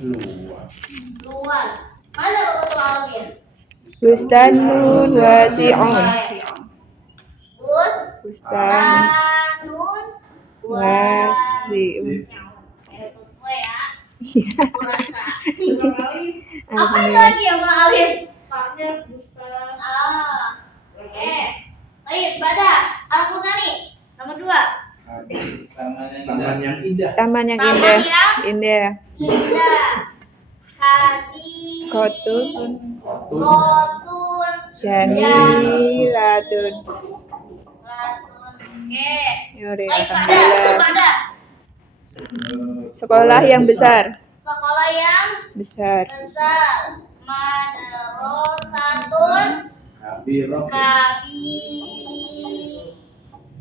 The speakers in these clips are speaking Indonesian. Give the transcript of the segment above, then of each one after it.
Luas. luas. Mana betul Arabnya? Bustanun wasi'un. Bustan Bustanun wasi'un. Itu semua ya. Iya. Aku rasa. Apa itu lagi yang Bang Alif? Oke. Baik, Badah. Al-Qur'ani. Nomor 2. Taman yang indah. Taman yang Taman indah. yang Indah. indah. Hadi. Kotun. Kotun. Jamilatun. Latun. Oke. Yaudah, Baik, Badah. alhamdulillah. Badah. Sekolah yang besar. Sekolah yang Besar. besar. Madrasatun Kabirah.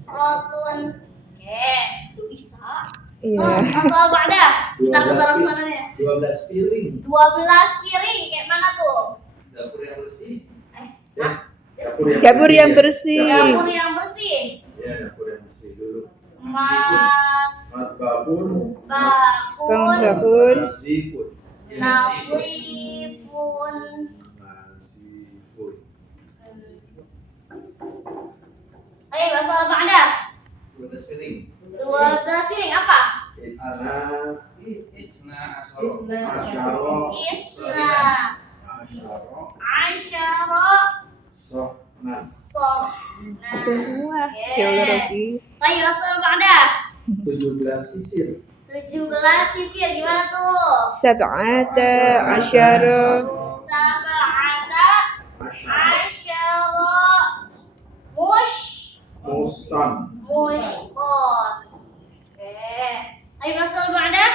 Kabiratun. Oke, itu bisa. Iya. Soal Badah. Kita ke sana ya. 12 piring. 12 piring. Kayak mana tuh? Dapur yang bersih. Hah? Dapur yang bersih. Dapur yang bersih. Ya, dapur yang bersih dulu. Bakun. Bakun. Nazifun. Nazifun. Nazifun. Ayo, soal Badah. 12 piring. 12 piring apa? Isna asyara. Isna asyara Sohnan. Itu semua. Oke. Geologi. Ayo, soal Badah. 17 sisir. 17 sisir gimana tuh? Sab'ata asyara. Sab'ata asyara Mustan. mushkon. Oke. Ayo masuk Badah.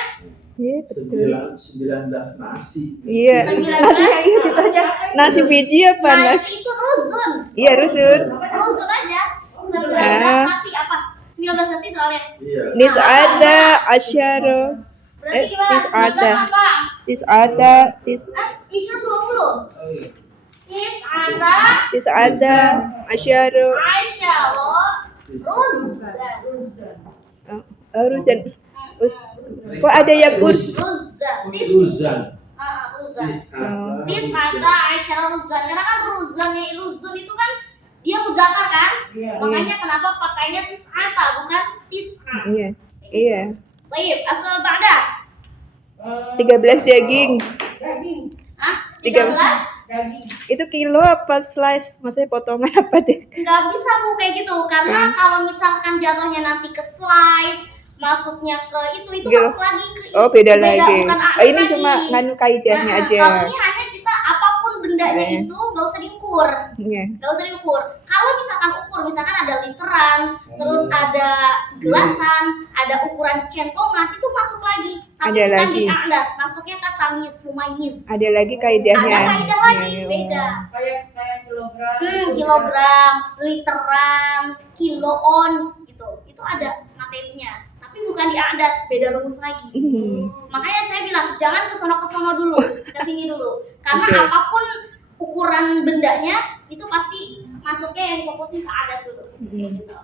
Iya, betul. 19 nasi. Iya. 19. Nasinya iya ditanya. Nasi biji apa nasi? Nasi itu rusun. Iya, rusun. Rusun aja. 19 nasi apa? 19 nasi soalnya. Iya. Nis'ata asyara. Berarti gimana? 19 tis'ata. apa? Tis'ata. Isya 20. Tis'ata Tis'ata asyara. asyara ruzan. Rusun. Kok ada yang urs? Ruzan. Ruzan. Ruzan. Oh. Tis'ata asyara ruzan. Karena kan ruzun itu kan dia mudzakkar kan? Makanya kenapa pakainya tis'ata bukan tis'a. Iya. Iya. Baik, asal Badah. 13 daging. Hah? 13? 13? Itu kilo apa slice? Maksudnya potongan apa deh? Nggak bisa Bu kayak gitu. Karena kalau misalkan jatuhnya nanti ke slice, masuknya ke itu Gitu. masuk lagi ke itu. Oh, beda lagi. Bukan Oh, ini lagi. cuma nganu kaidahnya Nah, aja. Kalau ini hanya kita apapun bendanya Iya. itu nggak usah diukur. Iya. Nggak usah diukur. Kalau misalkan ukur, misalkan ada literan, terus ada gelasan, ada ukuran centongan, itu masuk lagi. Tapi Ada bukan lagi. di adat, masuknya ke tamis, mumayyiz. Ada lagi kaidahnya. Ada kaidah lagi, Iya. beda. Kayak kilogram. Kilogram, literan, kilo ons gitu. Itu ada materinya. Tapi bukan di adat, beda rumus lagi. Makanya saya bilang jangan kesono dulu, ke sini dulu. Karena Oke. apapun ukuran bendanya itu pasti masuknya yang fokusin ke adat dulu. Kayak gitu.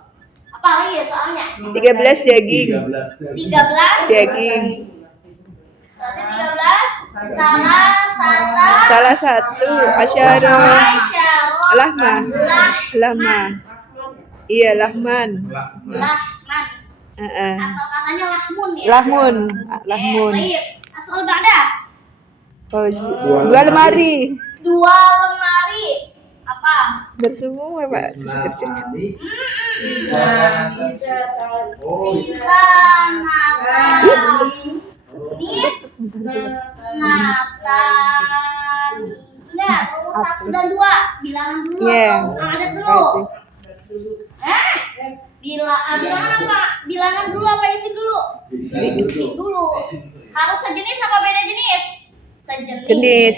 Apa lagi ya soalnya? 13 daging. 13 13 Daging. berarti 13 Salah satu asyara. asyara Lahman. Lahman. Iya, lahman. lahman. Asal katanya lahmun ya. Lahmun. Lahmun. Baik. Asal Badah. Oh, 2 lemari. 2 lemari. Apa? Bersemua, Pak. Nani. Oh, Bisa natani. Natani. Ingat, rumus 1 dan 2. Bilangan dulu Iya. atau adat dulu. Bilangan apa? Bilangan dulu apa isim dulu? Isim dulu. Harus sejenis apa beda jenis? Sejenis. Jenis.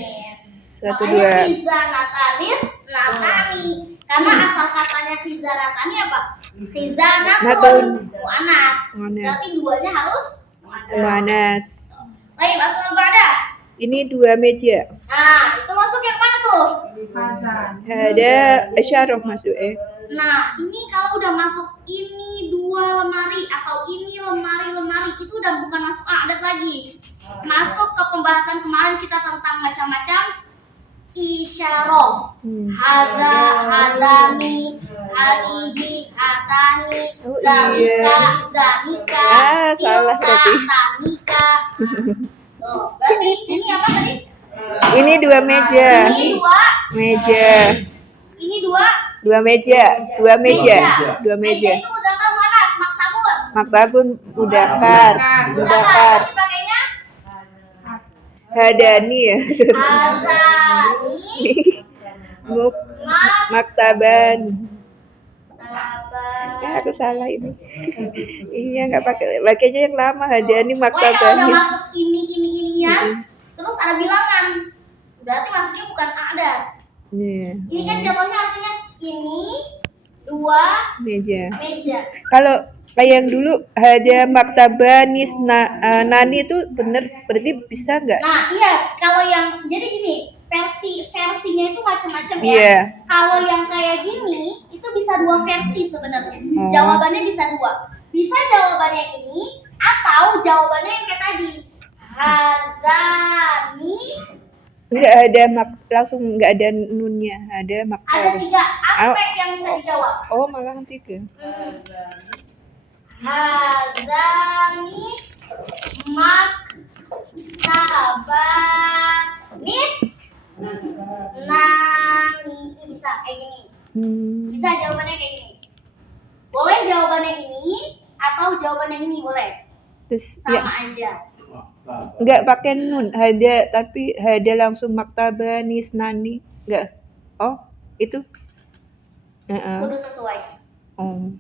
1, Makanya 2. khizanatanir natani. Karena asal katanya khizanatani apa? Natun. Khizanatun mu'anat. Mu'anat. Berarti duanya harus mu'anat. Manas. Baik, masuk Badah. Ini 2 meja. Nah, itu masuk yang mana tuh? Hasan. Ada asyarah masuk. Nah, ini kalau udah masuk ini 2 lemari atau ini lemari itu udah bukan masuk adat lagi. Masuk ke pembahasan kemarin kita tentang macam-macam isyarah. Hada, hadani, hadihi, hatani, Oh, danika, danika, Ah, salah tilka, berarti. tanika. Tuh, berarti ini apa tadi? Ini 2 meja. Ini 2, Meja. ini 2. 2 meja. 2 meja. 2 Meja meja. itu mudzakkar muannats, maktabun. Maktabun mudakar. Mudakar. Tadi pakainya Hadani ya. hadani, Muk- Maktaban. maktaban. Ya, aku salah ini. Iya, nggak pakai. Pakainya yang lama. Hadani Pokoknya kalau udah maktaban. masuk ini, terus ada bilangan, berarti masuknya bukan adat. Iya, Ini kan jatuhnya artinya ini 2 meja. meja. Kalau kayak yang dulu ada maktabanis nani itu bener berarti bisa nggak? Nah, iya, kalau yang jadi gini, versinya itu macam-macam ya. Iya. Kalau yang kayak gini itu bisa 2 versi sebenarnya. Oh. Jawabannya bisa 2. Bisa jawabannya ini atau jawabannya yang kayak tadi. Hadani, Nggak ada langsung nggak ada nunnya, ada ada maktab. 3 aspek yang bisa dijawab. Oh, malah 3. Hadani maktabani nani. Ini bisa kayak gini. Bisa jawabannya kayak gini. Boleh jawabannya ini atau jawabannya ini boleh. Terus ya Sama aja. nggak pakai nun, ada tapi ada langsung maktabanis nani nggak? Oh, itu. Heeh. Kudu sesuai. Oh.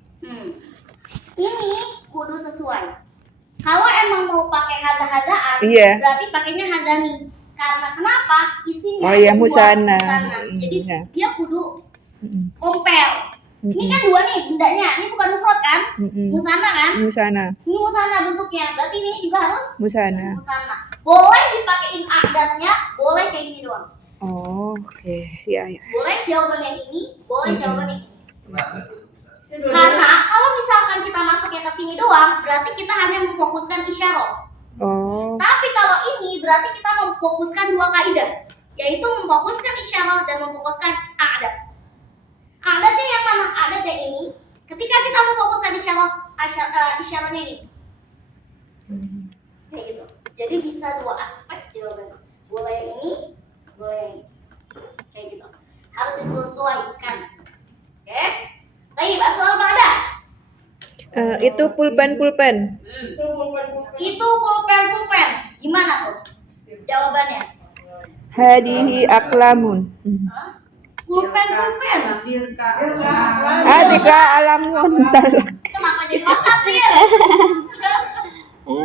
Ini kudu sesuai. Kalau emang mau pakai hada-hadaan, Iya. berarti pakainya hadani. Karena kenapa? Isinya Oh iya, dua musana. Jadi Iya. dia kudu Mm-mm. compare. Ini kan 2 nih bendanya. Ini bukan mufrad kan? Mm-mm. Musana kan? Musana, Ini musana bentuknya. Berarti ini juga harus musana. musana. Boleh dipakein adatnya, boleh kayak gini doang. Oh, oke. Ya, ya. Boleh jawabannya ini, boleh jawabannya ini. Karena kalau misalkan kita masuknya ke sini doang, berarti kita hanya memfokuskan isyarah. Oh. Tapi kalau ini berarti kita memfokuskan 2 kaidah, yaitu memfokuskan isyarah dan memfokuskan adat. Adatnya yang mana? Adat yang ini. Ketika kita memfokuskan isyarahnya ini, kayak gitu. Jadi bisa 2 aspek jawabannya. Boleh yang ini, boleh yang ini. Kayak gitu. Harus disesuaikan. Oke? Baik, soal pada. Itu pulpen. Itu pulpen. Gimana tuh? Jawabannya? Hadihi aklamun. Hah? Pulpen. Tilka. Tilka alamun. Salah. Kenapa jadi wasatir?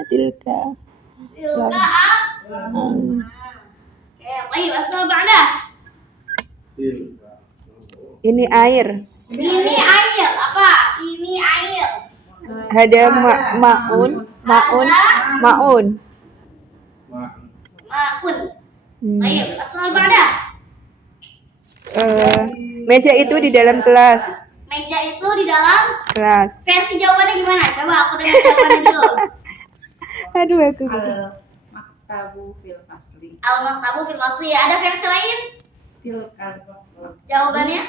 Tilka. Tilka Oke, baik, soal pada. Ini air. Ini air apa? Ini air. Ada maun. Maun. Maun. Maun. Hmm. Baik, soal pada. Meja itu di dalam kelas. Meja itu di dalam Kelas. versi jawabannya gimana? Coba aku dengar jawabannya dulu. Aduh, aku. Maktabu fil fasli. Al-maktabu fil fasli. Ada versi lain? Tilka. Jawabannya?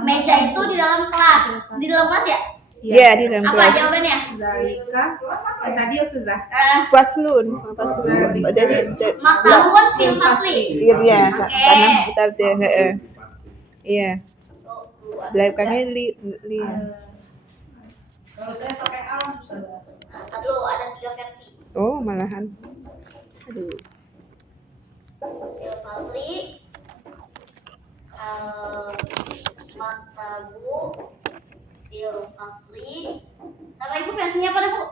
Meja itu di dalam kelas. Di dalam kelas ya? Iya, di dalam Apa kelas. jawabannya? Zalika. Yang tadi sudah. Faslun. Jadi Maktabun fil fasli. iya, Oke. karena kita iya. Tuh, 2. Belakangnya li. Kalau saya pakai alam sudah. Nah, dulu ada 3 versi. Oh, malahan. Aduh. Fil fasli, maktabu fil fasli. Sama ibu versinya apa Bu?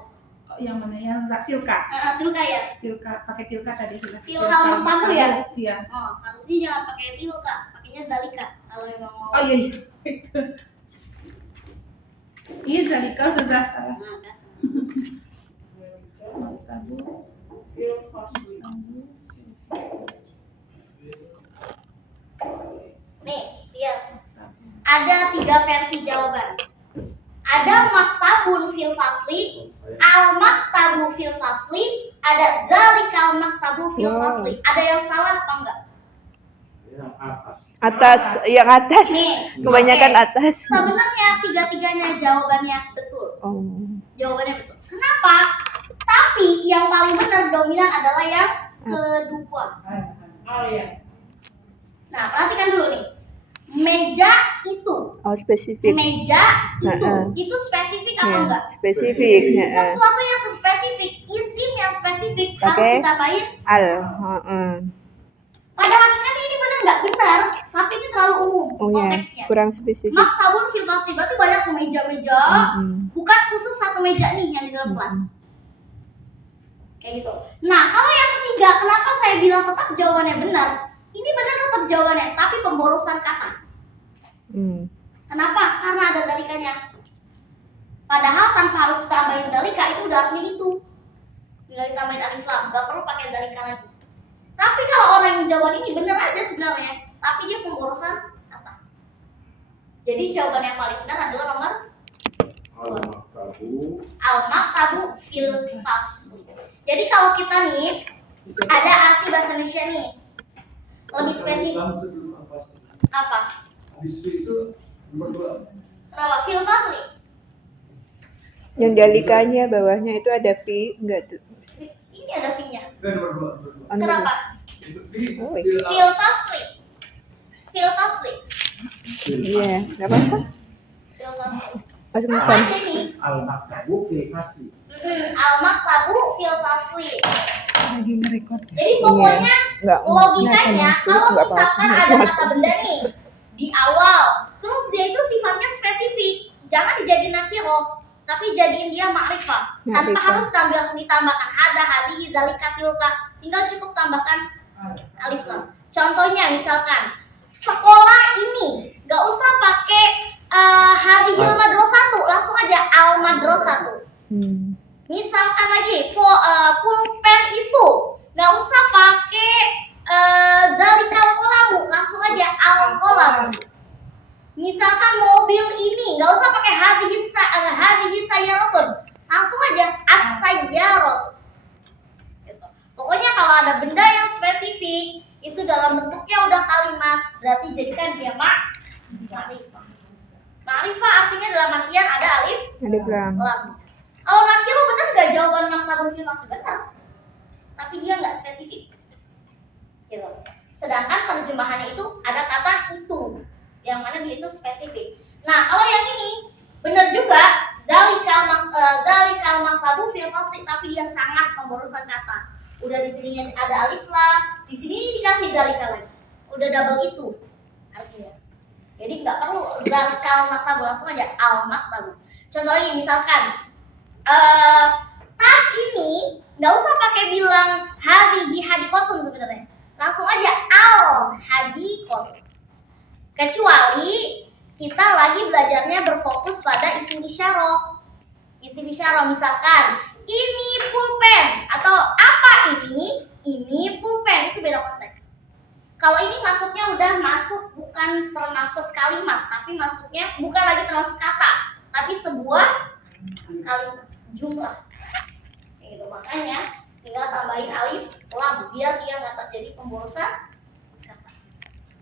Yang mana yang tilka? Tilka ya. Tilka pakai tilka tadi sudah. Tilka maktabu ya? Iya. Oh, harusnya jangan pakai tilka, pakainya dalika kalau memang mau. Oh iya. Iya zalika sudah salah. Nah, kan. Maktabu fil fasli. Nih, lihat. Ada 3 3 versi jawaban. Ada maktabun fil fasli, al maktabu fil fasli, ada dzalikal maktabu fil Wow. fasli. Ada yang salah apa enggak? Yang atas. Atas, yang atas. Nih, Kebanyakan oke. atas. Sebenarnya tiga-tiganya jawabannya betul. Oh. Jawabannya betul. Kenapa? Tapi yang paling benar dominan adalah yang kedua. Oh iya. Nah, perhatikan dulu nih. Meja itu. Oh, spesifik. Meja itu. Heeh. Itu spesifik apa Ya, enggak? spesifik. Heeh. Sesuatu yang spesifik, isim yang spesifik harus Oke. ditambahin. Al. Heeh. Pada hakikatnya ini benar nggak benar, tapi ini terlalu umum Oh ya, konteksnya. kurang spesifik. Maktabun fil fasli berarti banyak tuh meja-meja, bukan khusus satu meja nih yang di dalam kelas. Kayak gitu. Nah, kalau yang ketiga, kenapa saya bilang tetap jawabannya benar? Ini benar tetap jawabannya, tapi pemborosan kata. Kenapa? Karena ada dalikanya. Padahal tanpa harus ditambahin dalika itu udah artinya itu. Tinggal ditambahin alif lam, nggak perlu pakai dalika lagi. Tapi kalau orang yang jawab ini benar aja sebenarnya, tapi dia pemborosan kata. Jadi jawaban yang paling benar adalah nomor Al-maktabu. al-maktabu fil fasli. Jadi kalau kita nih ada arti bahasa Indonesia nih lebih spesifik apa? Habis itu nomor 2. Kenapa fil fasli? Yang dalikanya bawahnya itu ada V, enggak tuh? Ini ada V-nya. Nomor 2. Kenapa? Oh, Fil fasli. Fil fasli. iya, enggak apa-apa. Fil fasli. Masuk Sama masuk. aja nih. Al-maktabu fil fasli. Al-maktabu fil fasli. Lagi nge-record. Jadi pokoknya Enggak. logikanya kalau Enggak misalkan apa-apa. ada kata benda nih di awal, terus dia itu sifatnya spesifik, jangan dijadiin nakiro, tapi jadiin dia makrifah. Tanpa Makrifah. harus ditambahkan hada, hadi, dalika, tilka, tinggal cukup tambahkan alif lam. Contohnya misalkan sekolah ini nggak usah pakai hadihil madrasatu, langsung aja al madrasatu. Misalkan lagi pulpen itu nggak usah pakai dalikal kolamu, langsung aja al kolam. Misalkan mobil ini nggak usah pakai hadihi sayyaratun, langsung aja as-sayyarat. Gitu. Pokoknya kalau ada benda yang spesifik itu dalam bentuknya udah kalimat, berarti jadikan dia ma'rifah. Ma'rifah artinya dalam artian ada alif Ada pelang. lam. Kalau nakiro benar nggak jawaban maktabun fil fasli benar, tapi dia nggak spesifik. Gitu. Sedangkan terjemahannya itu ada kata itu, yang mana dia itu spesifik. Nah, kalau yang ini benar juga dzalikal maktabu fil fasli, tapi dia sangat pemborosan kata. Udah di sininya ada alif lam, di sini dikasih dzalika lagi. Udah double itu artinya. Jadi nggak perlu dzalikal maktabu, langsung aja al maktabu. Contohnya misalkan tas ini nggak usah pakai bilang hadikotun sebenarnya, langsung aja al hadikotun. Kecuali kita lagi belajarnya berfokus pada isim isyarah. Isim isyarah misalkan ini pulpen atau apa ini pulpen, itu beda konteks. Kalau ini masuknya udah masuk, bukan termasuk kalimat, tapi masuknya bukan lagi termasuk kata, tapi sebuah kalimat jumlah. Kayak gitu. Makanya tinggal tambahin alif lam biar dia nggak terjadi pemborosan kata.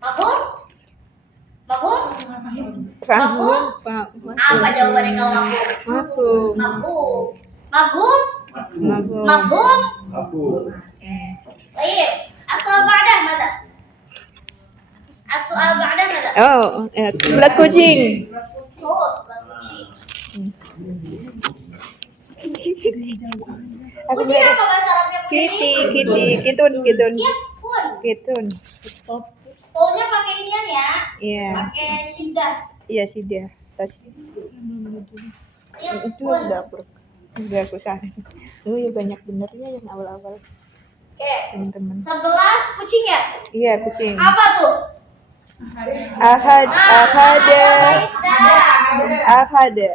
Mafhum? Mafhum? Paham. Apa jawabannya kalau mafhum? Mafhum. Mafhum. Mafhum? Mafhum. Mafhum? Mafhum. Baik. As-soal ba'dah mada? As-soal ba'dah mada? Oh, sebelas kucing. So, sebelah suci. Aku Kucing bilang apa bahasa Arabnya kucing? kitun. Kitun. Kitun. Pokoknya pakai inian ya. Iya, Pakai syiddah. iya sih dia. Tas Iya, itu kun. udah aku saran. Oh ya banyak benernya yang awal-awal Oke. teman-teman. 11 kucing ya? Iya kucing. Apa tuh? Ahada.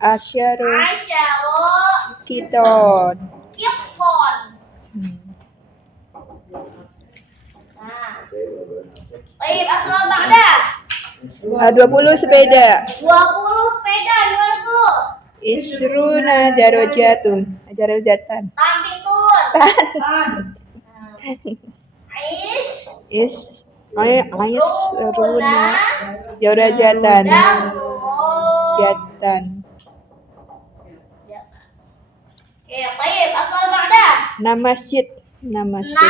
Asyaro Asyaro kiton. Kipkon. Nah, Baik, asal ba'da. 20 sepeda. 20 sepeda gimana tuh? Isruna darajatan. Tantitun. Tan. Aish. Isruna darajatan. Jatan. Oke, baik, asal ba'da. Masjid. Enam Masjid.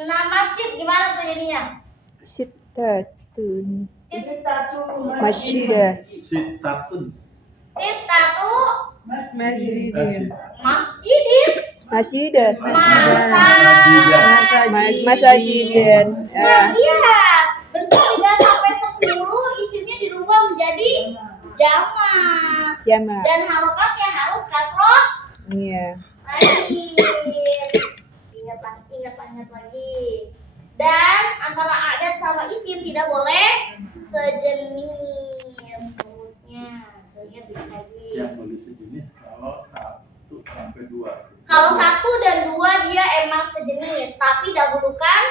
masjid gimana tuh jadinya? Sitatun. Sitatu. Masjidah. Sitatun. Sitatu Masjid. masjidin Masjidah. Masajidan. Nah, lihat bentuk 3 sampai 10 isinya dirubah menjadi jamak Jamak. dan harokatnya harus kasroh. Iya. Baik. Ingat lagi. Dan antara adat sama isim tidak boleh sejenis rumusnya. Ingat lagi. Yang boleh sejenis kalau 1 sampai 2. Kalau 1 dan 2 dia emang sejenis, tapi dahulukan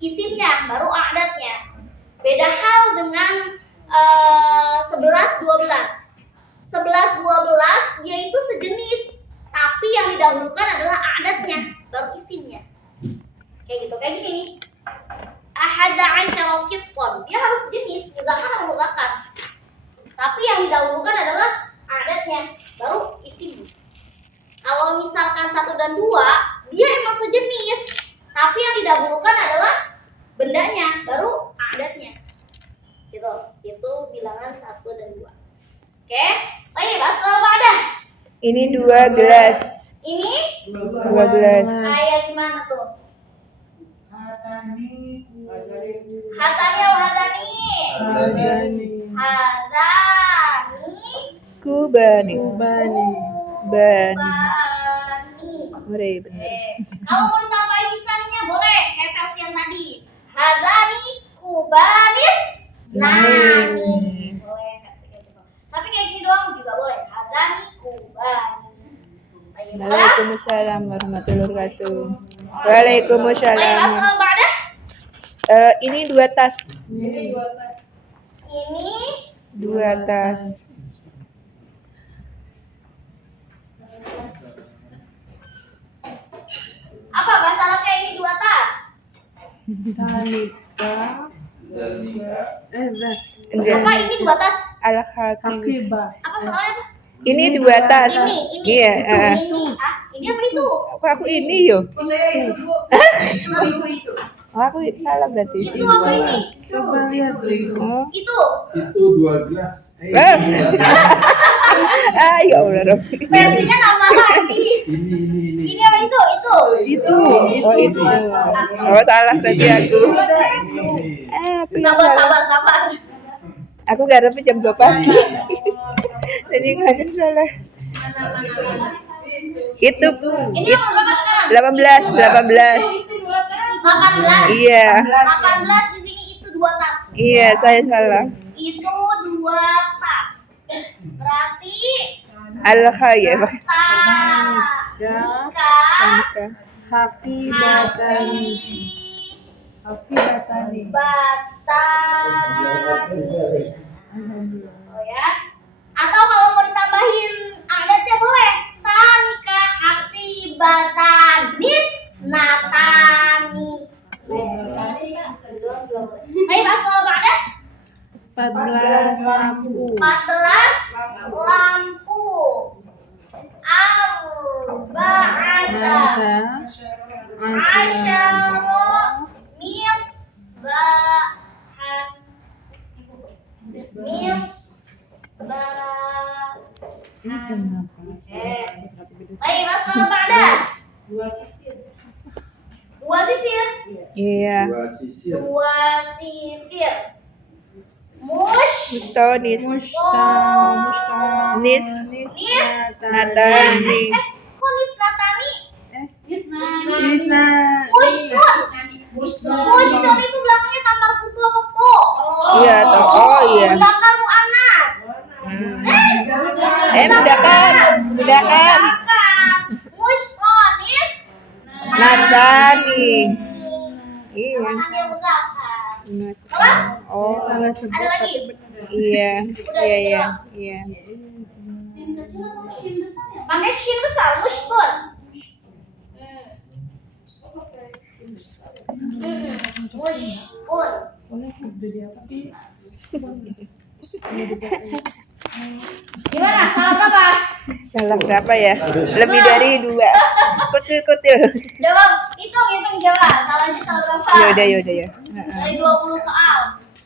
isimnya baru adatnya. Beda hal dengan 11 12. 11 12 dia itu sejenis, tapi yang didahulukan adalah adatnya, baru isimnya. Kayak gitu, kayak gini. Ahada asyara kitqon. Dia harus jenis, mudzakkar atau mudzakkar. Tapi yang didahulukan adalah adatnya, baru isimnya. Kalau misalkan 1 dan 2, dia emang sejenis, tapi yang didahulukan adalah bendanya, baru adatnya. Gitu. Itu bilangan 1 dan 2. Oke? Baik, asal ba'da. Ini 2 gelas. Ini 2 gelas. kayak gimana tuh? Hatani. Hatani atau hatani? Hatani. Kubani. Bani. Ore bener. Kalau mau ditambahin istananya boleh, kayak versi yang tadi. Hadani kubanis nani. Boleh versi kayak gitu. Tapi kayak gini doang juga boleh. Hadani kubani. Baik, Waalaikumsalam warahmatullahi wabarakatuh. Waalaikumsalam. Baik, asal ba'da. Ini 2 tas. Ini 2 tas. apa bahasa Arabnya ini 2 tas? Enggak. Apa ini 2 tas? Al-Hakim. Apa soalnya apa? Ini 2 tas. Ini. Iya. Ini. Ini apa itu? Kok aku ini yo? Oh, aku salah berarti. Itu apa ini? Coba lihat dulu. Oh. Itu. Itu 2 gelas. Ya Allah, Rofi. Versinya nama lagi. Ini. Ini apa itu? Itu. Oh, itu. Oh, salah tadi aku. Ini. Aku yang salah. Sabar. Aku gak dapat jam 2 pagi. Jadi kadang salah. Itu Ini nomor berapa sekarang? 18. 18. Iya. 18 di sini itu 2 tas. Iya, saya salah. Itu 2 tas. Berarti Al-Khair. Ika Happy Batani. Oh ya. Atau kalau mau ditambahin adatnya boleh. Tanika hati batanis natani. Baik, asal ba'da. 14 lampu. 14 lampu. Arba'ata asyara misbahan. Baik, asal ba'da. 2 sisir. Iya. 2 sisir. 2 sisir. Mush. Mustonis. Nis. Natani. Kok nis natani? Ina. Mushtun. Mushtun itu belakangnya tampar kutu apa po? Iya, toh. Oh, iya. Mudzakkar muannats. Mudakan. Mudzakkar. Mushtonis. Natani. Iya. Nama sambil belakang. Nas. Kelas? Oh, Salah sebut. Ada lagi? iya. Iya, iya. Iya. Shin kecil atau shin besar ya? Pakai shin besar, mushtun. Mushtun. Boleh jadi apa? Gimana? Salah berapa? Salah berapa ya? Lebih dari 2. Kutil. Jawab, hitung jawab. Salahnya salah berapa? Yaudah ya. Dari 20 soal.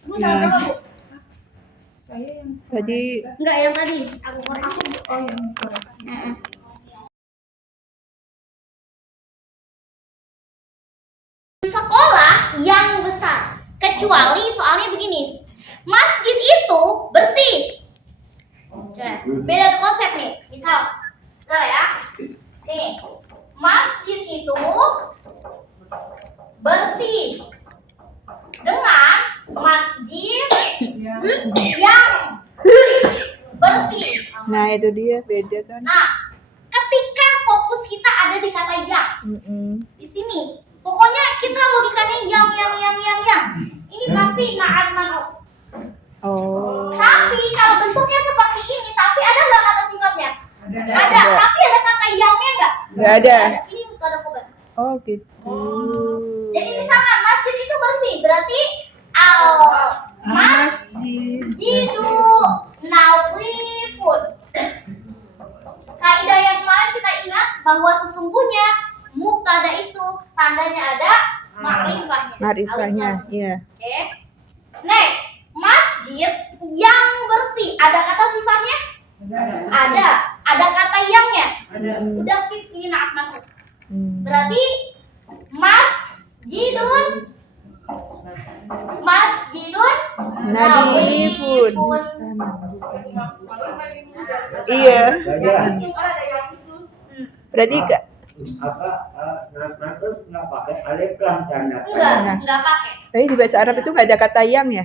Bu salah Nah. berapa, Bu? Saya yang Tadi Enggak, yang tadi. Aku koreksi. oh yang koreksi. Sekolah yang besar. Kecuali soalnya begini. Masjid itu bersih. Beda konsep nih. Misal, bentar ya. Nih, masjid itu bersih dengan masjid yang bersih. nah itu dia beda kan. Nah, ketika fokus kita ada di kata yang di sini, pokoknya kita logikanya yang. Ini pasti naat manut. Oh. Tapi kalau bentuknya seperti ini, tapi ada nggak kata sifatnya? Ada. Ada. Tapi ada kata yangnya nggak? Nggak ada. Ini mubtada khobar. Oh gitu. Jadi misalkan masjid itu bersih, berarti al masjidu nawifun. Kaidah yang kemarin kita ingat bahwa sesungguhnya mubtada itu tandanya ada ma'rifahnya. Marifahnya, Alif lam. iya. Oke. Next, masjid yang bersih. Ada kata sifatnya? Ada. Ada kata yangnya? Udah fix ini naat manut. Berarti masjidun Nadifun. nawifun. Iya. Hmm. Berarti Kak, nanti nggak pakai alif lam tanda. Enggak pakai. tapi di bahasa Arab itu nggak ada kata yang ya?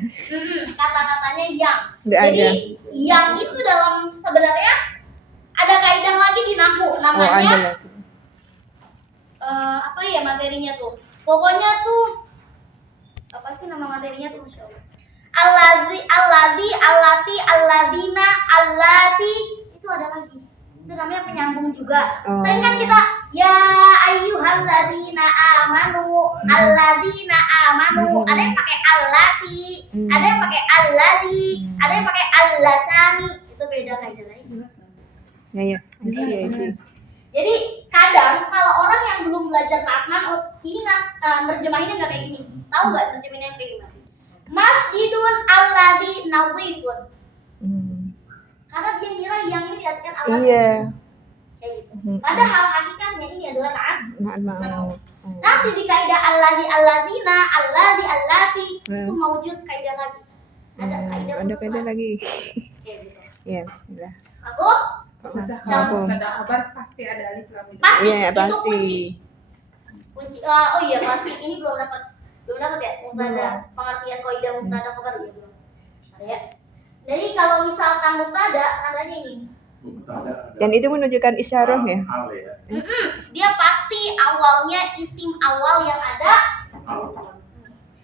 Kata-katanya yang. Nggak Jadi ada. yang itu dalam sebenarnya ada kaidah lagi di nahwu Oh, ada namanya lagi. apa ya materinya tuh? Pokoknya tuh apa sih nama materinya tuh, Masya Allah. Alladina, allati itu ada lagi. Itu namanya penyambung juga. Oh. Sering kan kita ya ayyuhalladzina amanu, alladina amanu. Ada yang pakai allati, ada yang pakai alladzi, ada yang pakai allatani. Itu beda kaidah lagi. Ya. Iya. Jadi kadang kalau orang yang belum belajar naat manut, ini nerjemahinnya nggak kayak gini. Tahu nggak nerjemahinnya kayak gimana? Masjidun alladzi nadhifun. Karena dia ngira yang ini diartikan Allah. Iya. Kayak gitu. Padahal hakikatnya ini adalah naat. Maaf. Nanti di kaidah alladina, allati itu maujud kaidah lagi. Ada kaidah Ada khusus kaidah lagi. Kayak gitu. Iya, bismillah. Aku Sudah Aku. kalau ada kabar pasti ada alif lam itu. pasti Iya, itu pasti. kunci. Oh iya pasti ini belum dapat ya mubtada pengertian kaidah mubtada khabar ya belum. Ada ya. Jadi kalau misalkan mubtada tandanya ini. Dan itu menunjukkan isyarah ya? Dia pasti awalnya isim awal yang ada.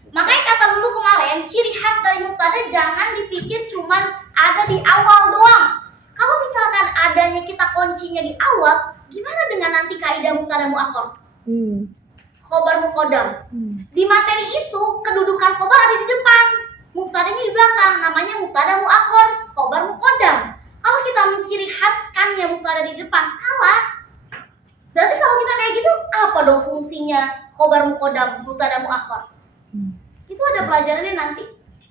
Makanya kata dulu kemarin ciri khas dari mubtada jangan dipikir cuman ada di awal doang. Kalau misalkan adanya kita kuncinya di awal, gimana dengan nanti kaidah mubtada muakhar? Khobar muqaddam. Di materi itu kedudukan khobar ada di depan, mubtadanya di belakang, namanya mubtada muakhar, khobar muqaddam. Kalau kita menciri khaskannya mubtada di depan, salah. Berarti kalau kita kayak gitu, apa dong fungsinya khobar muqaddam, mubtada muakhar? Itu ada pelajarannya nanti.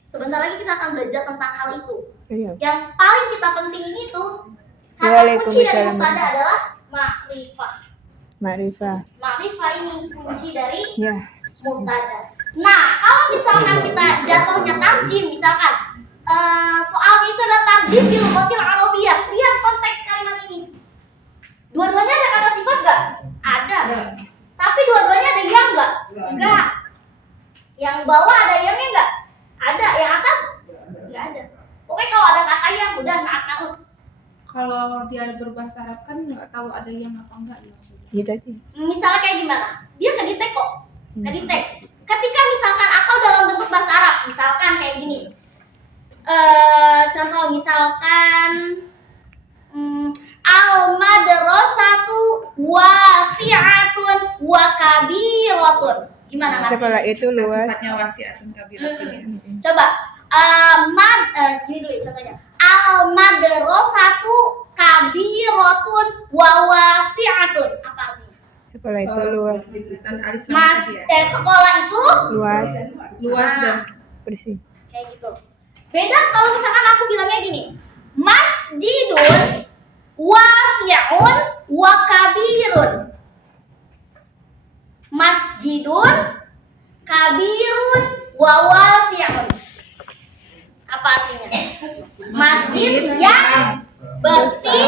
Sebentar lagi kita akan belajar tentang hal itu. Iya. Yang paling kita pentingin itu kata kunci dari Waalaikumsalam. mubtada adalah ma'rifah. Ma'rifah. Ma'rifah ini kunci dari Ya. mubtada. Nah, kalau misalkan kita jatuhnya tarjim, misalkan soalnya itu ada tarjim di lughatil arabiyah. Lihat konteks kalimat ini. Dua-duanya ada kata sifat enggak? Ada. Tapi dua-duanya ada yang enggak? Enggak. Yang bawah ada yangnya enggak? Ada. Yang atas? Enggak ada. Oke, kalau ada kata yang udah naat-naut. Kalau dia berbahasa Arab kan nggak tahu ada yang apa enggak ya. Iya tadi. Misalnya kayak gimana? Dia nggak di-tag kok. Nggak di-tag. ketika misalkan atau dalam bentuk bahasa Arab, misalkan kayak gini. Contoh misalkan al-madrasatu wasi'atun wa kabiratun. Gimana Mas? Sekolah itu luas. Sifatnya wasiatun kabiratun ya. Coba gini dulu ya contohnya. Al-madrasatu kabiratun wa wasi'atun. Apa artinya? Sekolah itu luas. Tanda alif lam Mas, tadi ya. sekolah itu Luas, Luas dan bersih. kayak gitu. Beda kalau misalkan aku bilangnya gini. Masjidun wasi'un wa kabirun. Masjidun kabirun wa wasi'un. Apa artinya? Masjid yang bersih,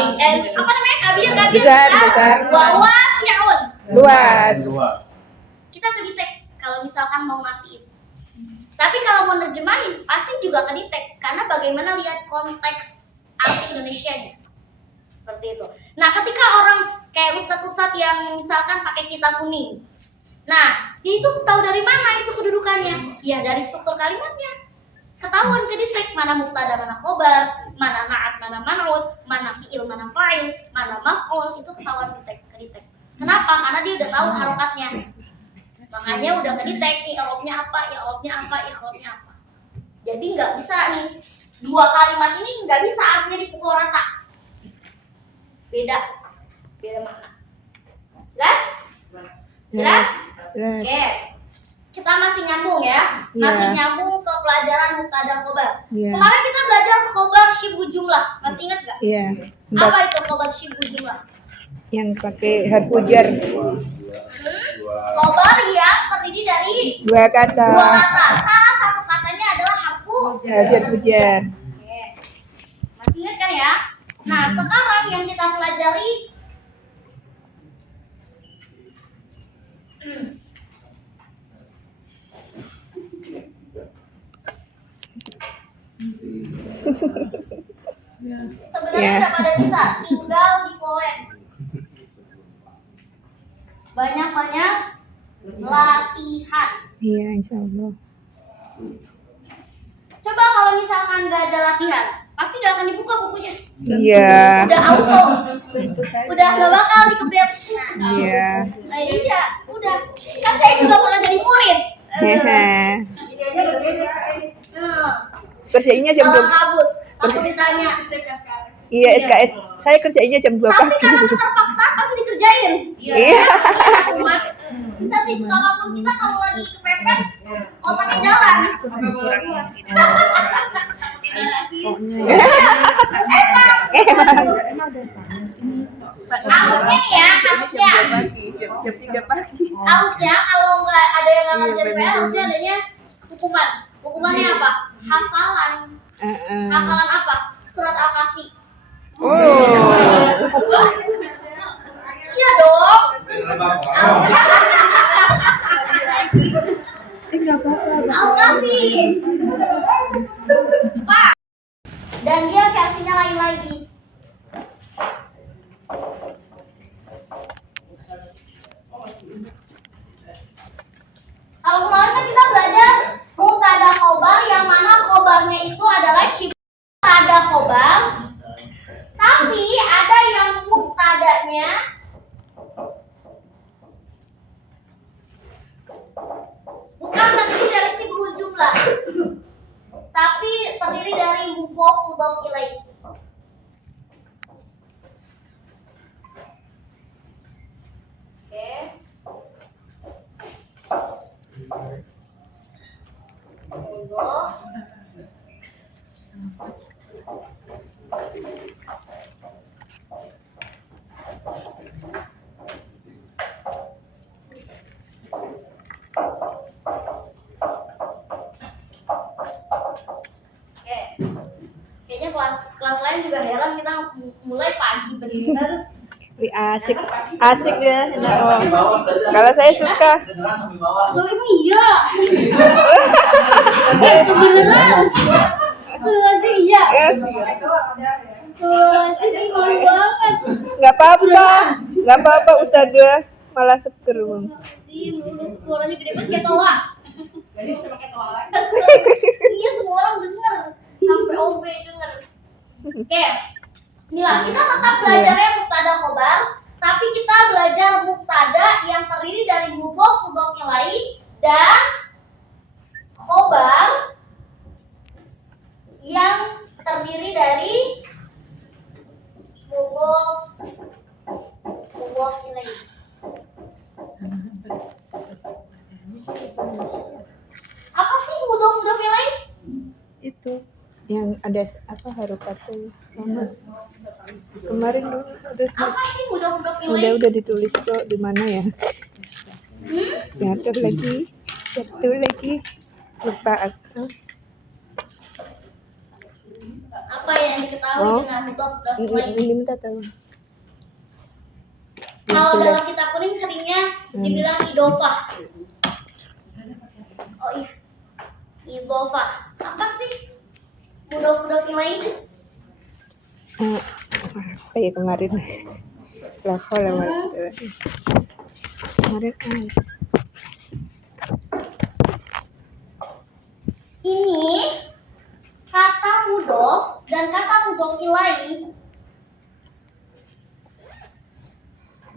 apa namanya? Kabir Besar, besar. wa wasi'un. Luas. Luas. Kita kedetek kalau misalkan mau ngertiin. Tapi kalau mau nerjemahin pasti juga kedetek karena bagaimana lihat konteks arti Indonesianya. Seperti itu. Nah, ketika orang kayak ustadz-ustadz yang misalkan pakai kitab kuning. Nah, dia itu tahu dari mana itu kedudukannya? Ya dari struktur kalimatnya. Ketahuan kedetek mana mubtada, mana khobar, mana na'at, mana man'ut, mana fi'il, mana fa'il, mana maf'ul, itu ketahuan kedetek. Kenapa? Karena dia udah tahu harokatnya. Makanya udah kedetek i'rabnya apa, i'rabnya apa, i'rabnya apa. Jadi nggak bisa nih dua kalimat ini nggak bisa artinya dipukul rata. Beda makna. Jelas? Jelas? Luas. Oke. Kita masih nyambung ya. Masih nyambung ke pelajaran mubtada khobar. Iya. Kemarin kita belajar khobar syibhu jumlah. Masih ingat gak? Iya. Apa itu khobar syibhu jumlah? Yang pakai harfu jar. Khobar yang terdiri dari Dua kata. dua kata. Salah satu katanya adalah harfu. Harfu jar. Oke. Masih ingat kan ya? Nah, sekarang yang kita pelajari sebenarnya Ya. udah pada bisa, tinggal dipoles. Banyak-banyak latihan. Iya, insya Allah. Coba kalau misalkan nggak ada latihan, pasti nggak akan dibuka bukunya. Iya. Udah auto, udah nggak bakal dikebet. Nah, Iya. iya, udah. Kan saya juga pernah jadi murid. Hehe. Hmm. Kerjainnya jam Kalau 2. kabut, aku ditanya. Iya, SKS. Saya kerjainnya jam 2 Tapi pagi. karena terpaksa pasti dikerjain. Iya. Cuma bisa sibuk apapun kita kalau lagi kepepet, otaknya jalan. Harusnya nih ya, harusnya. Jam 3 pagi. Harusnya kalau nggak ada yang nggak ngerjain PR, harusnya adanya hukuman. Hukumannya apa? Hafalan. Hafalan apa? Surat Al-Kahfi. Oh. Iya dong. Al-Kahfi. Pak. Dan dia versinya lain lagi. Kalau kemarin kan kita belajar mubtada khobar yang mana khobarnya itu adalah mubtada khobar, tapi ada yang mubtadanya bukan terdiri dari syibhul jumlah, tapi terdiri dari mudhof mudhof ilaih. Oke. Mudhof. Oke. Kayaknya kelas lain juga heran kita mulai pagi bener. Wih, asik. Asik ya. Enak, oh. Kalau saya suka. So emang iya. Sebeneran. Sebenernya iya. Sebenernya malu banget. Nggak apa-apa. Nggak apa-apa, Ustazah. Malah seger, Bang. Sih, suaranya gede banget kayak toa. Iya, semua orang denger. Sampai OB denger. Oke. Bismillah. Kita tetap belajarnya mubtada khobar, tapi kita belajar mubtada yang terdiri dari mudhof, mudhof ilaih, dan khobar yang terdiri dari mudhof, mudhof ilaih. Apa sih mudhof, mudhof ilaih? Itu yang ada apa harokatnya sama kemarin Apa sih mudhof, mudhof ilaih? udah ditulis kok di mana ya. Satu lagi lupa aku. Apa yang diketahui Oh. dengan mudhof, mudhof ilaih? Ini minta tahu. Kalau dalam kitab kuning seringnya dibilang idofah. Oh iya, idofah. Apa sih mudhof, mudhof ilaih? Apa ya kemarin lahol kemarin Ini kata mudhof dan kata mudhof ilaih,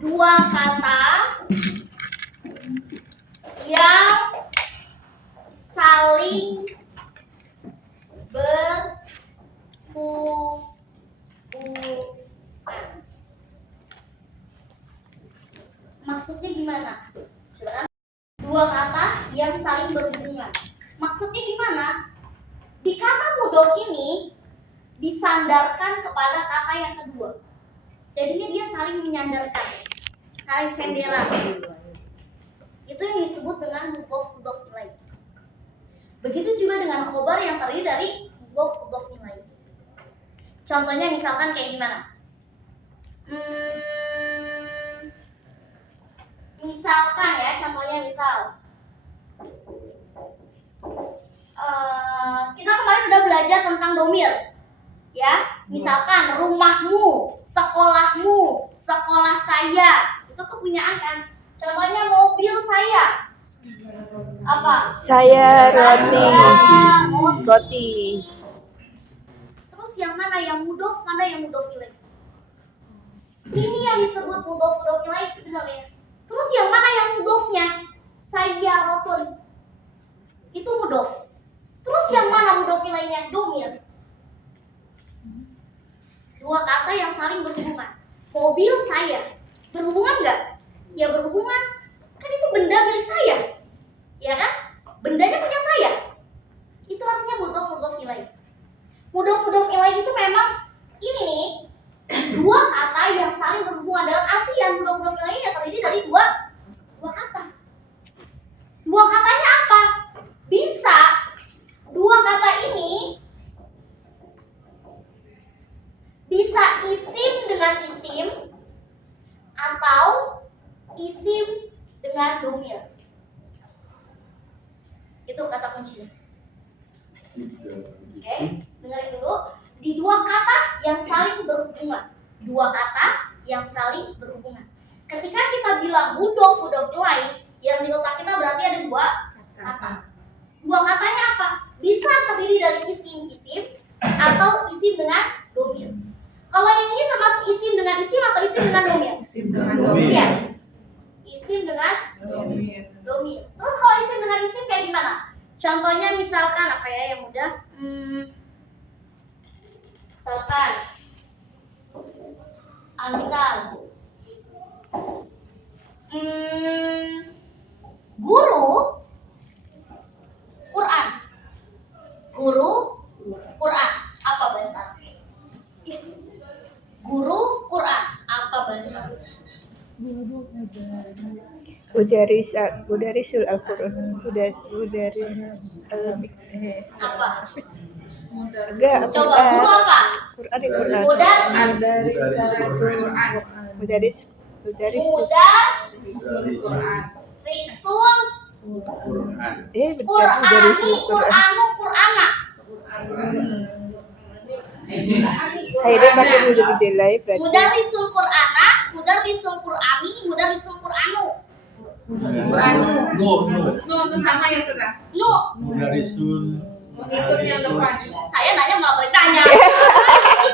dua kata yang saling berhubungan. Maksudnya gimana? Dua kata yang saling berhubungan. Maksudnya gimana? Di kata mudhof ini disandarkan kepada kata yang kedua. Jadinya dia saling menyandarkan, saling senderan. Itu yang disebut dengan mudhof, mudhof ilaih. Begitu juga dengan khobar yang terdiri dari mudhof, mudhof ilaih. Contohnya misalkan kayak gimana? Misalkan ya, contohnya misal kita kemarin udah belajar tentang domir, ya. Misalkan rumahmu, sekolahmu, sekolah saya, itu kepunyaan kan. Contohnya mobil saya, apa? saya roti Saya roti Terus yang mana yang mudhof, mana yang mudhof ilaih? Ini yang disebut mudhof, mudhof ilaih sebenarnya. Terus yang mana yang mudhofnya? Saya rotun. Itu mudhof. Terus yang mana mudhof ilaihnya? Domir. Dua kata yang saling berhubungan. Mobil saya. Berhubungan nggak? Ya berhubungan. Kan itu benda milik saya. Ya kan? Bendanya punya saya. Itu artinya mudhof, mudhof ilaih. Mudhof, mudhof ilaih itu memang ini nih, dua kata yang saling berhubungan. Dalam artian mudhof, mudhof ilaih yang terdiri dari dua kata. Dua katanya apa? Bisa dua kata ini bisa isim dengan isim atau isim dengan domir. Itu kata kuncinya. Oke, dengerin dulu. Di dua kata yang saling berhubungan. Dua kata yang saling berhubungan. Ketika kita bilang mudhof, mudhof ilaih, yang di otak kita berarti ada dua kata. Dua katanya apa? Bisa terdiri dari isim-isim atau isim dengan domir. Kalau yang ini termasuk isim dengan isim atau isim dengan domir? Isim dengan domir. Yes. Isim dengan domir. Terus kalau isim dengan isim kayak gimana? Contohnya misalkan apa ya yang mudah? Misalkan Alkitab. Guru Quran. Guru Quran. Apa bahasa Arabnya? Guru Quran. Apa bahasa Arabnya? Mudarisul Al-Qur'an mudaris Apa? enggak Coba guru apa? Quran di Quran mudaris Muda Quran. Risul betul Qur'ani Qur'anu Qur'ana. akhirnya pakai mudarilai berarti Muda Risul Qur'ana, muda Risul Qur'ani, muda Risul Qur'anu. No, No sama ya sudah. Nu, Mudarisun. Mengikut yang depan. saya nanya nggak boleh tanya.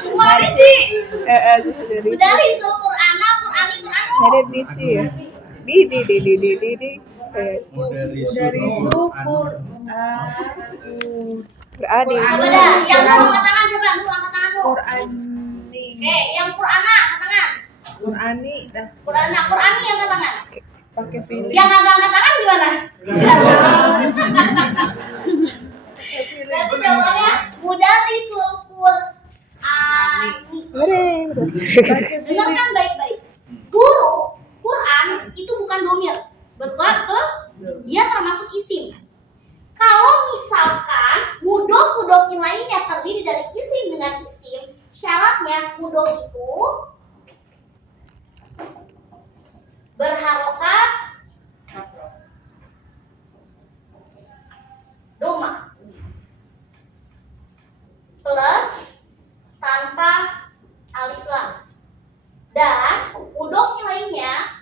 Gimana sih? Dari Qur'ana, Qur'ani, Qur'anu. Ada di sini ya. Di. Mudarisun. Berani. Coba dah, yang lu angkat tangan coba, lu angkat tangan lu. Qur'ani. Oke, yang Qur'ana angkat tangan. Qur'ani dah Qur'ana, Qur'ani yang angkat tangan. pakai feeling. Yang agak angkat tangan gimana? Berarti jawabannya Mudarisul Qur'ani. Dengarkan baik-baik. Guru Quran itu bukan domir, betul? Dia termasuk isim. Kalau misalkan mudhof lainnya terdiri dari isim dengan isim, syaratnya mudhof itu berharokat doma plus tanpa alif lam, dan mudhof lainnya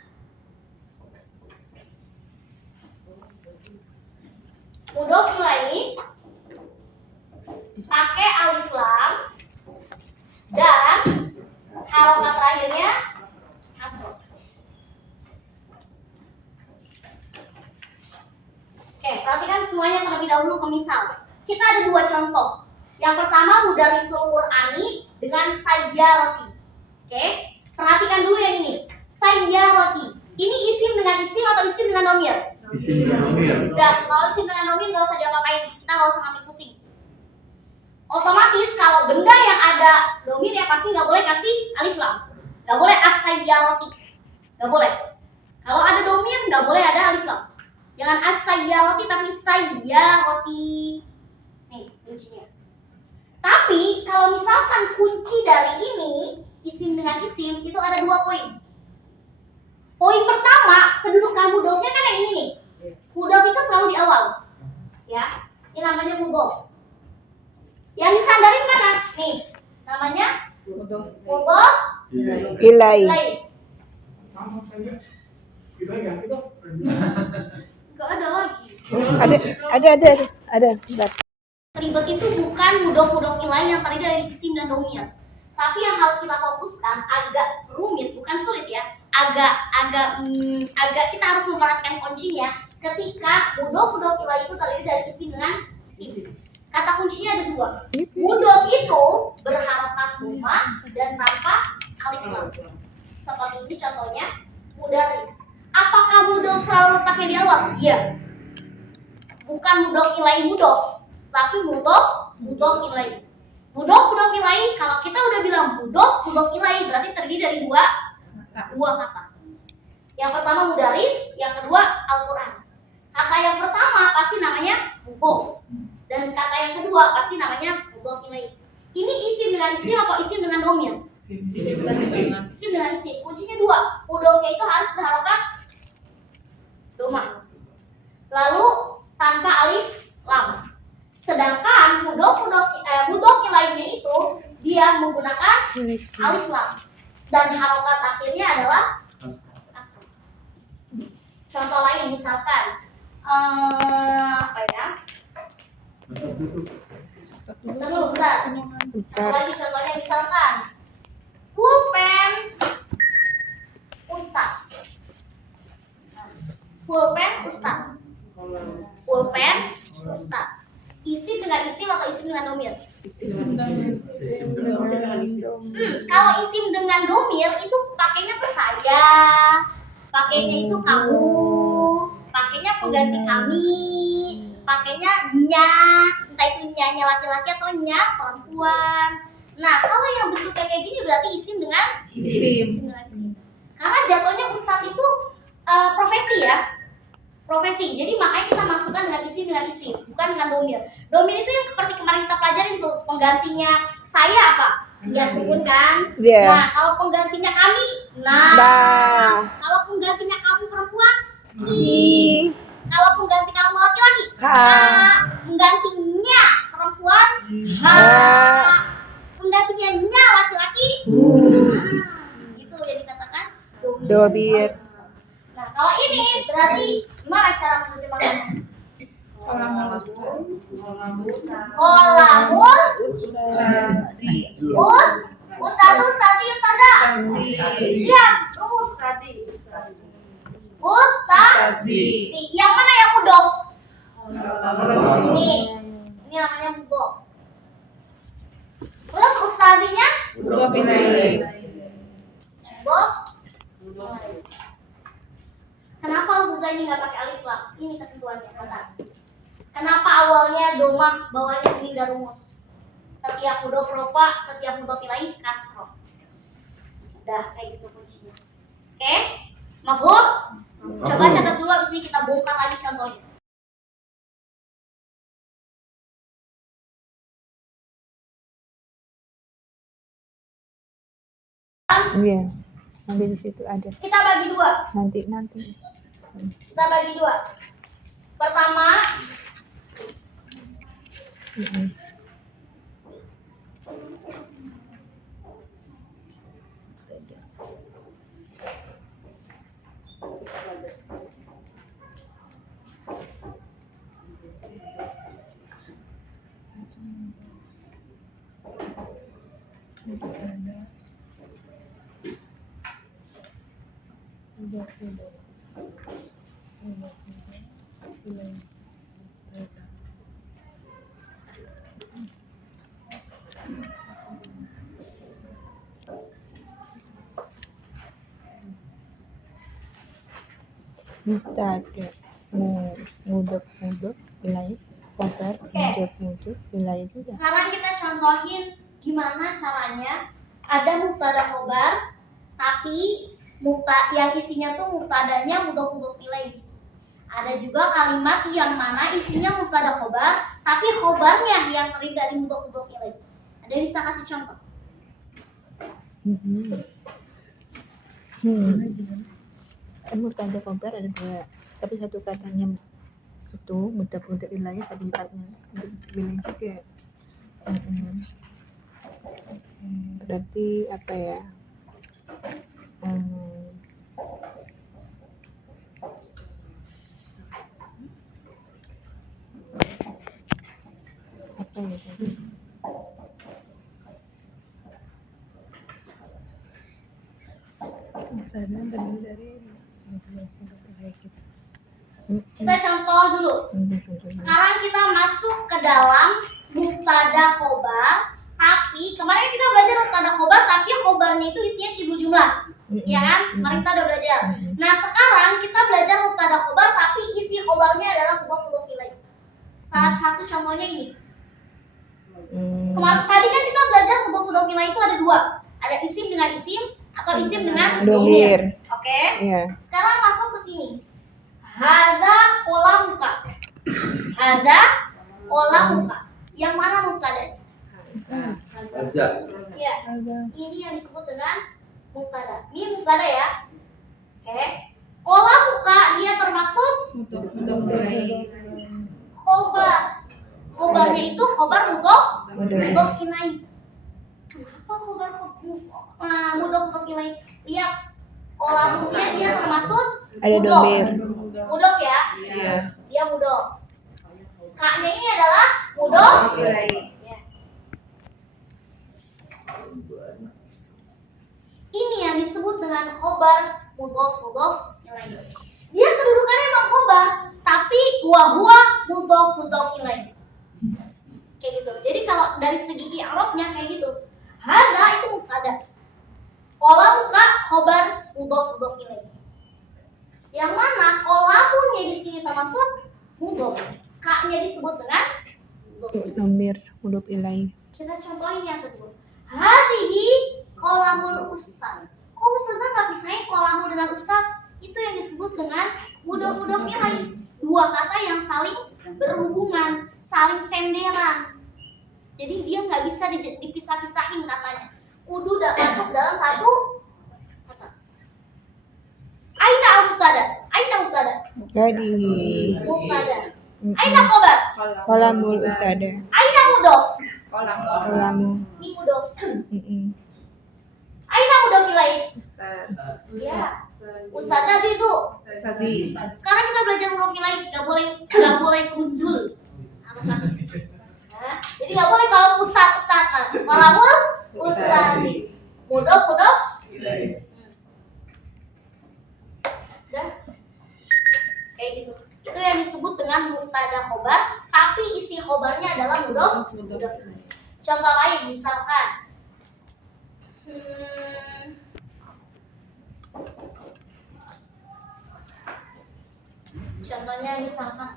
pakai alif lam dan harokat terakhirnya hasroh. Oke, perhatikan semuanya terlebih dahulu ke misal. Kita ada dua contoh. Yang pertama Mudarisul Qur'ani dengan sayyarati. Oke, perhatikan dulu yang ini. Sayyarati. Ini isim dengan isim atau isim dengan domir? Isim dan domir. Dan kalau isim dengan domir nggak usah diapa-apain, kita nggak usah ngambil pusing. Otomatis kalau benda yang ada domir ya pasti nggak boleh kasih alif lam, nggak boleh as-sayyarati, nggak boleh. Kalau ada domir nggak boleh ada alif lam. Jangan as-sayyarati tapi sayyarati. Nih kuncinya. Tapi kalau misalkan kunci dari ini isim dengan isim itu ada dua poin. Poin pertama, kedudukan mudhofnya kan yang ini nih. Mudhof itu selalu di awal. Ya, ini namanya mudhof. Yang disandarin mana? Nih, namanya mudhof Ilai. ilaih. Enggak ada lagi. Ada. Bentar. Ribet itu bukan mudhof ilaih yang terdiri dari isim dan domir. Tapi yang harus kita fokuskan agak rumit, bukan sulit ya. Agak kita harus memperhatikan kuncinya ketika mudhof ilaih itu terdiri dari isim dengan isim. Kata kuncinya ada dua. Mudhof itu berharokat doma dan tanpa alif lam. Seperti ini contohnya mudaris. Apakah mudhof selalu letaknya di awal? Iya. Bukan mudhof ilaih mudhof, tapi mudhof ilaih. Mudhof ilaih, kalau kita udah bilang mudhof ilaih berarti terdiri dari dua kata. Yang pertama mudaris, yang kedua Al-Qur'an. Kata yang pertama pasti namanya mudhof. Dan kata yang kedua pasti namanya mudhof ilaih. Ini isim dengan isim atau isim dengan domir? Isim dengan isim. Kuncinya dua. Mudhofnya itu harus berharokat doma. Lalu tanpa alif lam. Sedangkan mudhof ilaihnya itu dia menggunakan alif lam. Dan harokat akhirnya adalah asal. Contoh lain misalkan apa ya? Bentar. Lagi contohnya misalkan pulpen ustad. Pulpen ustad. Isim dengan isim atau isim dengan domir? Kalau isim dengan domir itu pakainya tuh saya, pakainya itu kamu, pakainya pengganti kami, pakainya nya, entah itu nya laki-laki atau nya perempuan. Nah, kalau yang bentuknya kayak gini berarti isim dengan isim. Karena jatuhnya ustadz itu profesi ya. Profesi. Jadi makanya kita masukkan dengan isim, bukan dengan domir. Domir itu yang seperti kemarin kita pelajarin tuh, penggantinya saya apa? Ya sukun kan? Yeah. Nah, kalau penggantinya kami, nah. Kalau penggantinya kamu perempuan, ki. Kalau pengganti kamu laki-laki, Ka. Penggantinya perempuan, ha. Penggantinya nya laki-laki, nah, gitu yang dikatakan domir. Domir. Nah, Kalau ini berarti gimana cara menerjemahkan? Kolamul ustad. Kolamul Ustazi. ustadu ustadi usada. Lihat terus. Ustadi. Yang mana yang mudof? Ini namanya mudof. Terus ustadinya? Mudhof ilaih. Mudof. Kenapa Ustazah ini nggak pakai alif lam? Ini ketentuannya atas. Kenapa awalnya domah, bawahnya ini dan rumus? Setiap mudof rofa, setiap mudof ilaih kasroh. Udah kayak gitu kuncinya. Oke? Mafhum? Coba catat dulu, abis ini kita bongkar lagi contohnya. Iya. Nanti di situ ada. Kita bagi dua. Nanti. Kita bagi dua. Pertama, Mm-mm. Mubtada mudhof ilaih khobar mudhof ilaih juga. sekarang kita contohin gimana caranya ada mubtada khobar, tapi yang isinya tuh mubtadanya mudhof ilaih. Ada juga kalimat yang mana isinya mubtada khobar, tapi khobarnya yang terdiri dari mudhof ilaih. Ada yang bisa kasih contoh? Kan mubtada khobar ada dua, tapi satu katanya itu mudhof ilaih, satu katanya mudhof ilaih juga. Berarti apa ya? Apa ya tadi? Kita contoh dulu. Sekarang kita masuk ke dalam mubtada khobar, tapi kemarin kita belajar mubtada khobar, tapi khobarnya itu isinya syibul jumlah, ya kan? Kemarin kita udah belajar. Nah sekarang kita belajar mubtada khobar, tapi isi khobarnya adalah mudhof ilaih. Salah satu contohnya ini. Kemarin tadi kan kita belajar mudhof ilaih itu ada dua, ada isim dengan isim atau isim dengan Domir. Oke. Iya. Sekarang masuk ke sini. Hada qolamuka. Hada qolamuka. Yang mana mubtadanya? Azza. Ya. Ini yang disebut dengan mubtada. Ini mubtada ya. Oke. Qolamuka dia termasuk Mudhof ilaih. khobar. Khobarnya itu khobar mudhof ilaih. Kenapa khobar mudhof ilaih? Lihat. Qolamuka dia termasuk Ada mudhof. domir. Mudhof ya. Iya. Dia mudhof. Kaknya ini adalah mudhof ilaih. ya. Ini yang disebut dengan khobar mudhof ilaih. Dia kedudukannya emang khobar, tapi huwa mudhof ilaih. Kayak gitu. Jadi kalau dari segi i'rabnya kayak gitu. Hada itu mubtada. Qolamuka khobar mudhof ilaih. Yang mana qolamunya di sini termasuk mudhof. Kaknya disebut dengan mudhof. Domir mudhof ilaih. Kita contohin yang kedua. Hadihi qolamul ustad. Kok ustadznya nggak pisahin qolamu dengan ustad? Itu yang disebut dengan mudhof ilaih. Dua kata yang saling berhubungan, saling senderan. Jadi dia nggak bisa dipisah-pisahin katanya. Kudu udah masuk dalam satu kata. Aina mubtada. Jadi Mubtada. Aina khobar. kolamul ustada. Aina mudhof. Kolam. Kolamu. Ini mudhof. Mm-mm. Aina mudhof ilaih? Ustaz. Ya. Ustaz tadi tuh. Sazi. Sekarang kita belajar mudhof ilaih, nggak boleh gundul. Nah, jadi nggak boleh kalau ustaz. Nah, kalau ustazi. Mudhof Ilaih. udah kayak gitu. Itu yang disebut dengan mubtada khobar, tapi isi khobarnya adalah mudhof ilaih. Contoh lain misalkan contohnya misalkan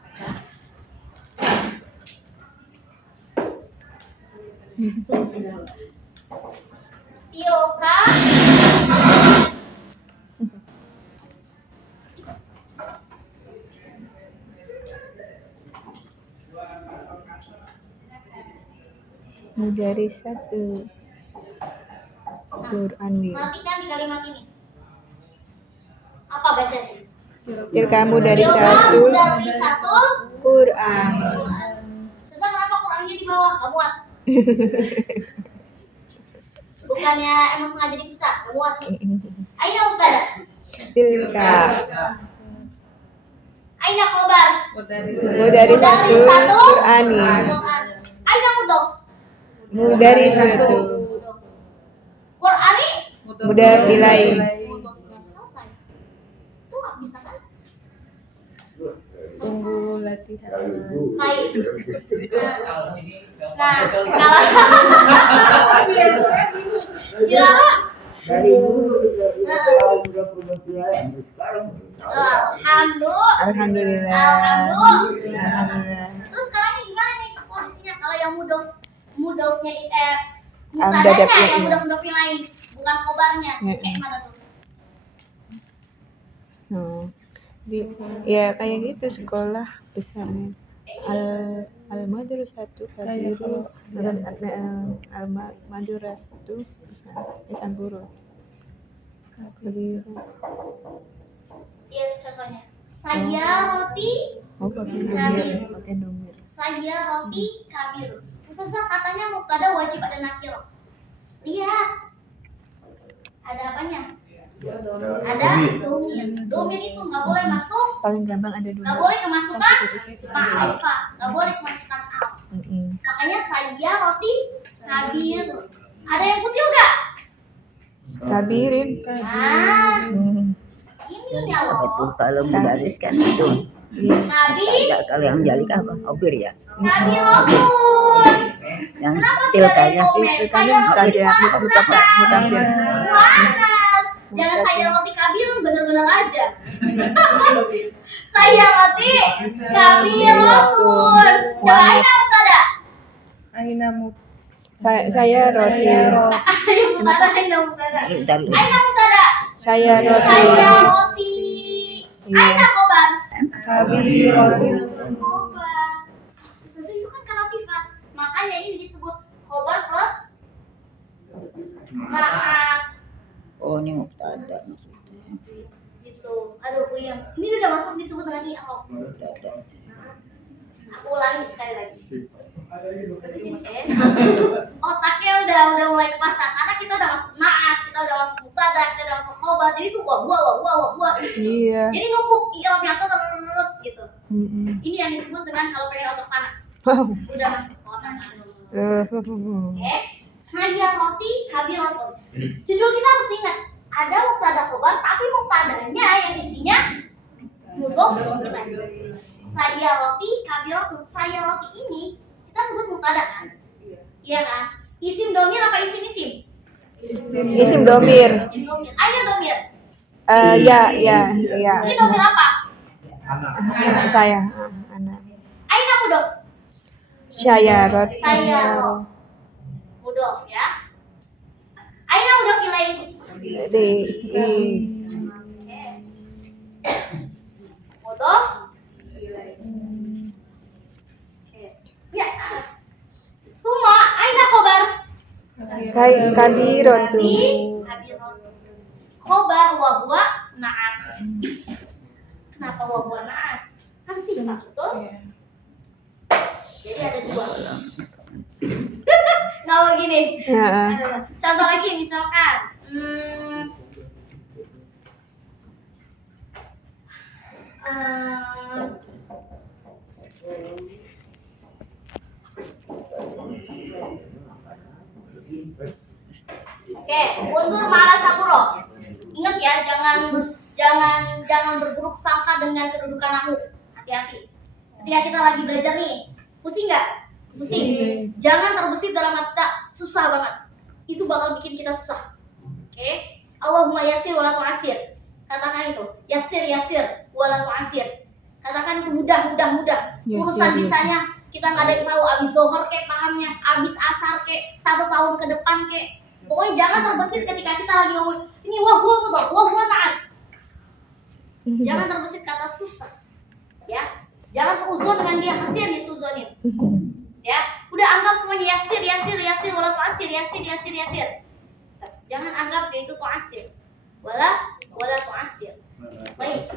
tilka Dari satu Quran nih. matikan di kalimat ini. Apa bacanya? Kamu dari Tilka satu dari satu Quran. Sesa, kenapa Qurannya di bawah? Kamu muat. Bukannya emang sengaja dipisah, kamu muat. Aina mubtada, Tilka. aina khobar, Dari satu Quran nih. Quran. Aina mudhof, Dari satu Qurani mudhof ilaih. mudhof. Selesai. Itu nggak bisa kan? Tunggu latihan. Baik. Nah, kalau ya, Dari dulu kita tahu udah perbuatan sampai sekarang. Alhamdulillah. Alhamdulillah. Terus sekarang ini gimana nih posisinya? Kalau yang mudhofnya mubtadanya yang mudhof ilaih, bukan khobarnya. Kayak mana tuh? Ya kayak gitu sekolah besarnya. Al madrasatu kabiru al madrasatu Isan Guru. Kabiru. Iya, contohnya. Saya roti pakai domir. saya roti kabir. Ustazah katanya mubtada wajib ada nakirah. Lihat. Ada apanya? Ada domir. Domir itu nggak boleh masuk, Paling gampang ada nggak dua. boleh kemasukan ma'rifah, nggak boleh kemasukan al. Makanya saya roti kabir. Ada yang kutil nggak? Kabirin. Nah, ini ya loh. Betul, kalau menggariskan itu Nabi kalau yang jalik apa? Obir ya. Nabi Rotun. Yang Kenapa tidak ada yang tilkanya komen? Saya roti panas mutafak. panas. Jangan saya roti kabirun, bener-bener aja. Saya roti kabirun. Coba Aina mubtada. Aina Saya roti. Ayo mubtada, Aina mubtada. Aina mubtada. Saya roti. Saya roti. Aina khobar. Kabirun. Khobar. Ustazah, itu kan karena sifat. Makanya ini disebut khobar plus ma'at. Oh, ini mubtada. Gitu. Aduh, puyeng. Ini udah masuk disebut dengan i'rab. Aku ulangi sekali lagi. Otaknya udah mulai kepasang karena kita udah masuk ma'at, kita udah masuk mubtada, kita udah masuk khobar. Jadi tuh wah gitu. Iya. Jadi numpuk i'rabnya tuh terus gitu. Ini yang disebut dengan kalau pengen otak panas. Udah masuk ke otak panas. Oke. Saya roti kabirotun. Judul kita harus ingat. Ada mubtada khobar tapi mubtadanya yang isinya mudhof ilaih. Saya roti kabirotun. Saya roti ini kita sebut mubtada kan? Iya kan? Isim domir apa isim? Isim domir. Isim domir. Ayo domir. Ya. Ini domir apa? Saya anak. Aina mudhof. Saya roti. Saya mudhof ya. Aina mudhof ilaih. Di Mudhof. Ya. Tuma, aina khobar. kabiratu. Kabirotun. Khobar wa huwa na'at. Kenapa wa huwa na'at? Kan sifat, betul? Jadi ada dua. Nah begini. Heeh. Contoh lagi misalkan Hmm, eh, Oke, mundur malah sapuro. Ingat ya, jangan berburuk sangka dengan kedudukan aku. Hati-hati. Ketika kita lagi belajar nih, pusing nggak? Pusing. Jangan terbesit dalam hati kita, susah banget. Itu bakal bikin kita susah. Oke? Allahumma yasir wala tu'asir. Katakan itu. Yasir wala tu'asir. Katakan itu mudah. Urusan bisanya kita nggak ada yang tahu. Abis zohor kek pahamnya, abis asar kek, 1 tahun ke depan kek. Pokoknya jangan terbesit ketika kita lagi ngomong ini wah taat. Jangan terbesit kata susah. Ya. Jangan seuzon dengan dia, kasihan disuzonin. Ya, udah anggap semuanya yasir wala tu'asir, yasir. Jangan anggap dia itu tu'asir. Wala tu'asir. Baik.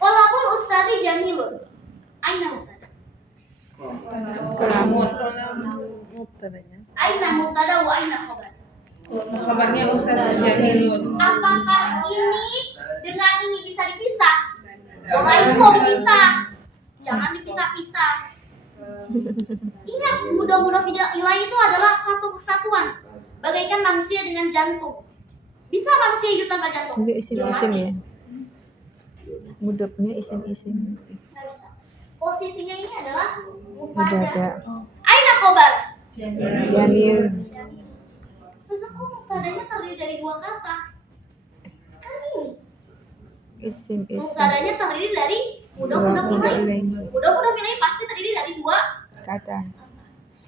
Walaupun ustadi jamilun. Aina mubtada. Kalamun. Aina mubtada wa aina khabar. Kabarnya Ustaz Jamilun. Apakah ini dengan ini bisa dipisah? Walaiso bisa. Jangan dipisah-pisah. Ingat, mudah-mudah ilahi itu adalah satu kesatuan. Bagaikan manusia dengan jantung. Bisa manusia hidup tanpa jantung? Juga isim-isim ya. Mudah punya isim-isim. Nggak bisa. Posisinya ini adalah Mubtada. mubtada. Aina khobar. Jamil. Sesek kok mubtadanya terdiri dari 2 kata. Kan ini. Isim-isim. Mubtadanya terdiri dari Mudah mudah-mudah ilahi. ilahi. Mudah-mudah ilahi pasti terdiri dari 2. Kata.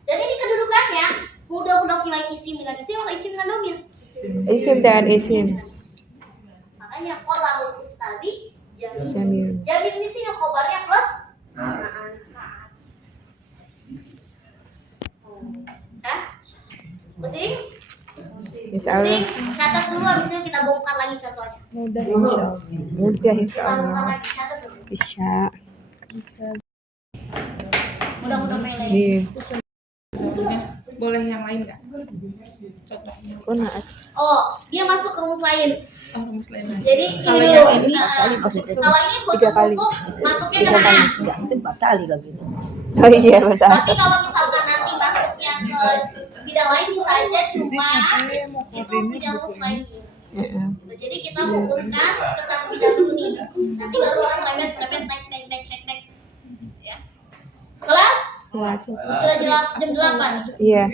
Dan ini kedudukannya mudah-mudah ilahi isim dengan isim atau isim dengan domir. Isim dan isim. Makanya qalahul ustadi jamil. Jamil. Jamil di sini khobarnya plus Hah? Pusing? Insya Allah. Pusing? Catat dulu habis itu kita bongkar lagi contohnya. Mudah insya Allah. Mudah insya Kita bongkar Allah. lagi, catat dulu. Bisa. Mudah-mudah ilahi. Iya. Maksudnya boleh yang lain nggak? Contohnya. Oh, naat. Oh, dia masuk ke rumus lain. Oh, rumus lain lagi. Jadi Kalau ini yang dulu. ini, Kalau ini khusus 3 kali. untuk masuknya ke 3 kali. naat. Enggak, itu 4 kali lagi. Oh iya bahasa. Tapi kalau misalkan nanti masuknya ke bidang lain bisa aja, cuma itu tidak harus lagi. Heeh. Jadi kita fokuskan ke satu bidang dulu nih. Nanti baru orang naik. Ya. Kelas Kelas. sudah jam 8. Iya.